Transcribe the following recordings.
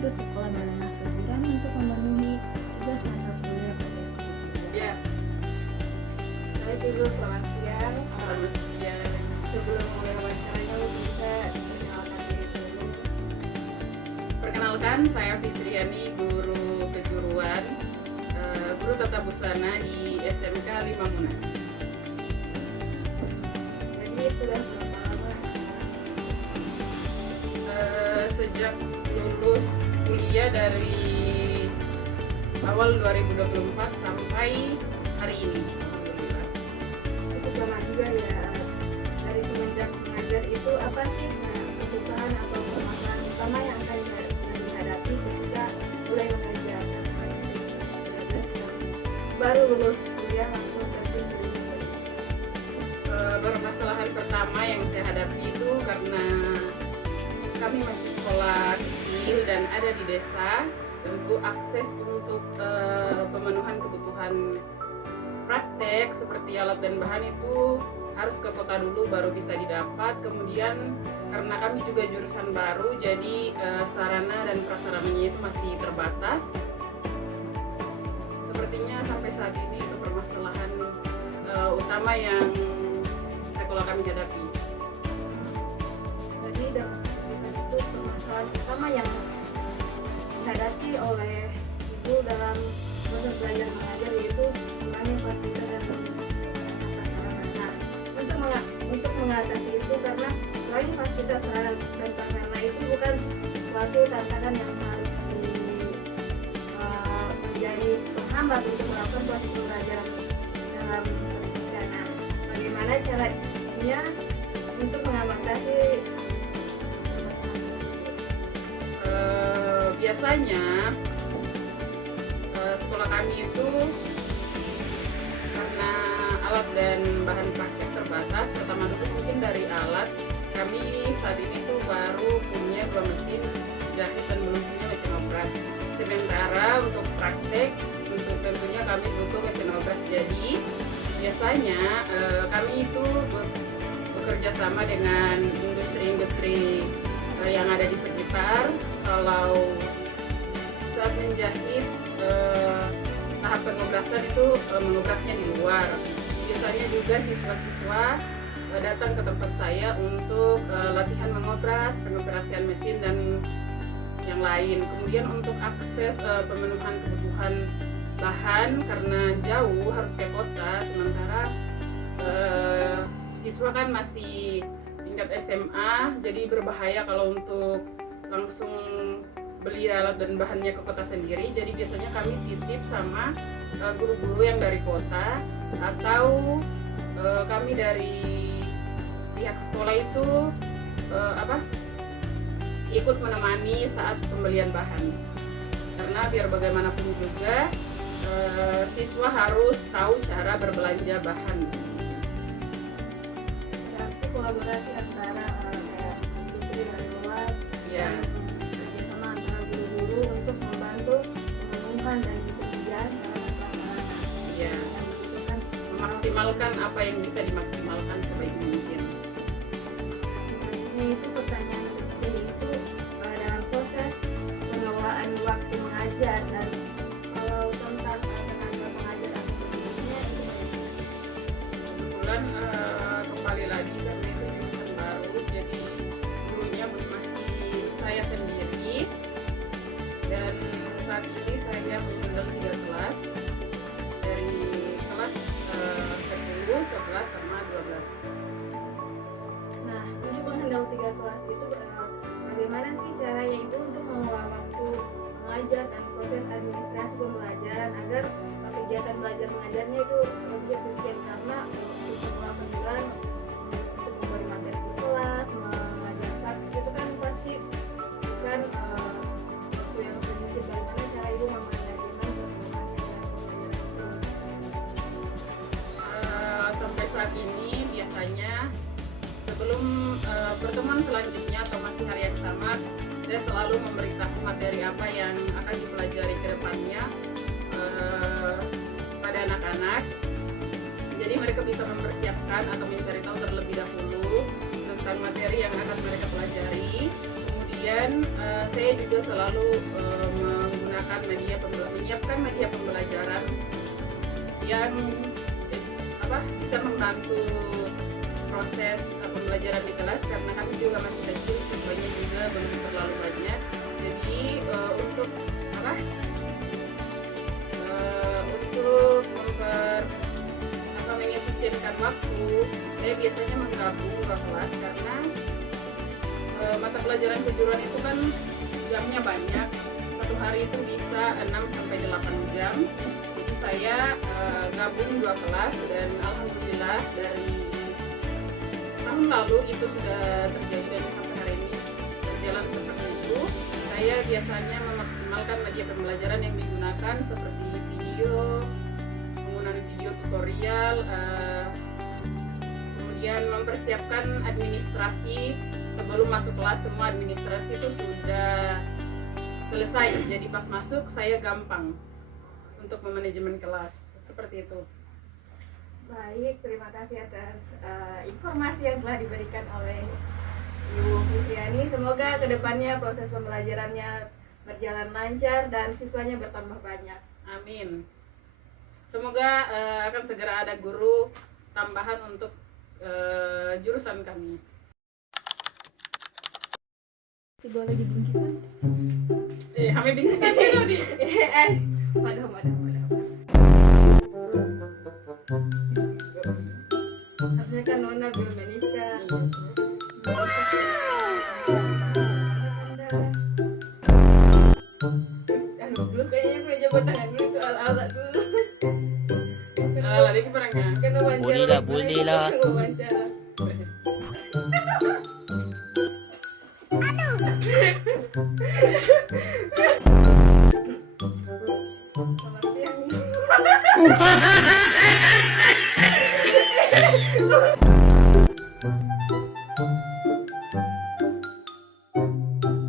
guru sekolah menengah kejuruan untuk memenuhi tugas mata kuliah profesi kejuruan. Ya, Baik Ibu, selamat siang. selamat siang. Sebelum mulai wawancaranya, bisa perkenalkan diri dulu. Perkenalkan, saya Fisriani, guru kejuruan, guru tata busana di SMK 5 Muna. Jadi sudah berapa lama? Sejak lulus kuliah dari awal 2024 sampai hari ini, alhamdulillah. Cukup lama juga ya. Dari semenjak mengajar itu apa sih kesusahan atau permasalahan utama yang akan dihadapi ketika mulai mengajar? Baru lulus kuliah langsung terjun di dunia. Permasalahan pertama yang saya hadapi itu karena kami masih sekolah kecil dan ada di desa, tentu akses untuk pemenuhan kebutuhan praktek seperti alat dan bahan itu harus ke kota dulu baru bisa didapat. Kemudian karena kami juga jurusan baru, jadi sarana dan prasarananya itu masih terbatas. Sepertinya sampai saat ini itu permasalahan utama yang sekolah kami hadapi. Jadi dalam itu permasalahan utama yang dihadapi oleh ibu dalam proses belajar mengajar yaitu kurangnya fasilitas dan sarana. Untuk mengatasi itu, karena selain fasilitas sarana dan prasarana itu bukan suatu tantangan yang harus menjadi penghambat untuk melakukan suatu pembelajaran dalam pendidikan. Nah, bagaimana caranya untuk mengatasi Biasanya sekolah kami itu karena alat dan bahan praktek terbatas. Pertama dulu mungkin dari alat, kami saat ini tuh baru punya 2 mesin jahit dan belum punya mesin obras. Sementara untuk praktek, untuk tentunya kami butuh mesin obras. Jadi biasanya kami itu bekerja sama dengan industri-industri yang ada di sekitar. Kalau saat menjahit tahap pengobrasan itu mengobrasnya di luar. Biasanya juga siswa-siswa datang ke tempat saya untuk latihan mengobras, pengoperasian mesin dan yang lain. Kemudian untuk akses pemenuhan kebutuhan bahan karena jauh harus ke kota, sementara siswa kan masih tingkat SMA, jadi berbahaya kalau untuk langsung beli alat dan bahannya ke kota sendiri. Jadi biasanya kami titip sama guru-guru yang dari kota, atau kami dari pihak sekolah itu ikut menemani saat pembelian bahan, karena biar bagaimanapun juga siswa harus tahu cara berbelanja bahan. berarti kolaborasi antara industri dari luar Ya, bersama antara guru-guru untuk membantu pemenuhan dan pekerjaan sarana prasarana ya, yang dibutuhkan. memaksimalkan apa yang bisa dimaksimalkan sebaik mungkin. Selanjutnya itu pertanyaan ketiga, yaitu dalam proses pengelolaan waktu mengajar dan kalau tentang tenaga pengajar atau pendidikannya itu Kebetulan kembali lagi karena itu jurusan baru, jadi gurunya masih saya sendiri, dan saat ini saya menghandle 3 kelas, dari kelas 10, 11, sama 12. Nah, untuk menghandle 3 kelas itu bagaimana sih caranya itu untuk mengelola waktu mengajar dan proses administrasi pembelajaran agar kegiatan belajar mengajarnya itu lebih efisien, karena untuk semua penjualan untuk memberi materi di kelas, mengajar praktik itu kan pasti bukan waktu yang sedikit. Bagaimana cara ibu memanajemen Sampai saat ini biasanya sebelum pertemuan selanjutnya atau masih hari yang sama, saya selalu memberitahu materi apa yang akan dipelajari ke depannya pada anak-anak. Jadi mereka bisa mempersiapkan atau mencari tahu terlebih dahulu tentang materi yang akan mereka pelajari. Kemudian Kemudian saya juga selalu menggunakan menyiapkan media pembelajaran yang bisa membantu proses pembelajaran di kelas, karena kami juga masih kecil, siswanya juga belum terlalu banyak. Jadi untuk mengefisienkan waktu, saya biasanya menggabung dua kelas, karena mata pelajaran kejuruan itu kan jamnya banyak. Satu hari itu bisa 6-8 jam. Jadi saya gabung dua kelas, dan alhamdulillah dari tahun lalu itu sudah terjadi dan sampai hari ini berjalan seperti itu. Saya biasanya memaksimalkan media pembelajaran yang digunakan seperti video, penggunaan video tutorial, kemudian mempersiapkan administrasi. Sebelum masuk kelas semua administrasi itu sudah selesai, jadi pas masuk saya gampang untuk memanajemen kelas, seperti itu. Baik, terima kasih atas informasi yang telah diberikan oleh Ibu Fitriani. Semoga kedepannya proses pembelajarannya berjalan lancar dan siswanya bertambah banyak. Amin. Semoga akan segera ada guru tambahan untuk jurusan kami. Tiba lagi bingkisan. Kami bingkisan dulu di. Waduh. Harusnya kan Nona belum menikah. Dulu kayaknya gue coba tangan dulu itu ala-ala dulu. Lari ke barangnya. Kan wawancara. Boleh lah. Wawancara. Selamat siang.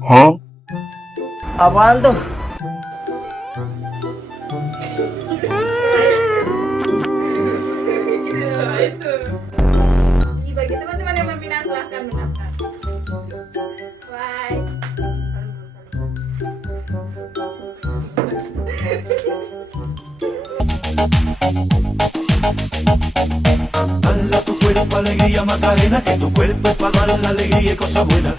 Hah? Apaan tuh? Itu. Bagi teman-teman yang berminat silahkan mendaftar. Bye. Dala tu cuerpo alegría Macarena, que tu cuerpo es para dar la alegría y cosas buenas.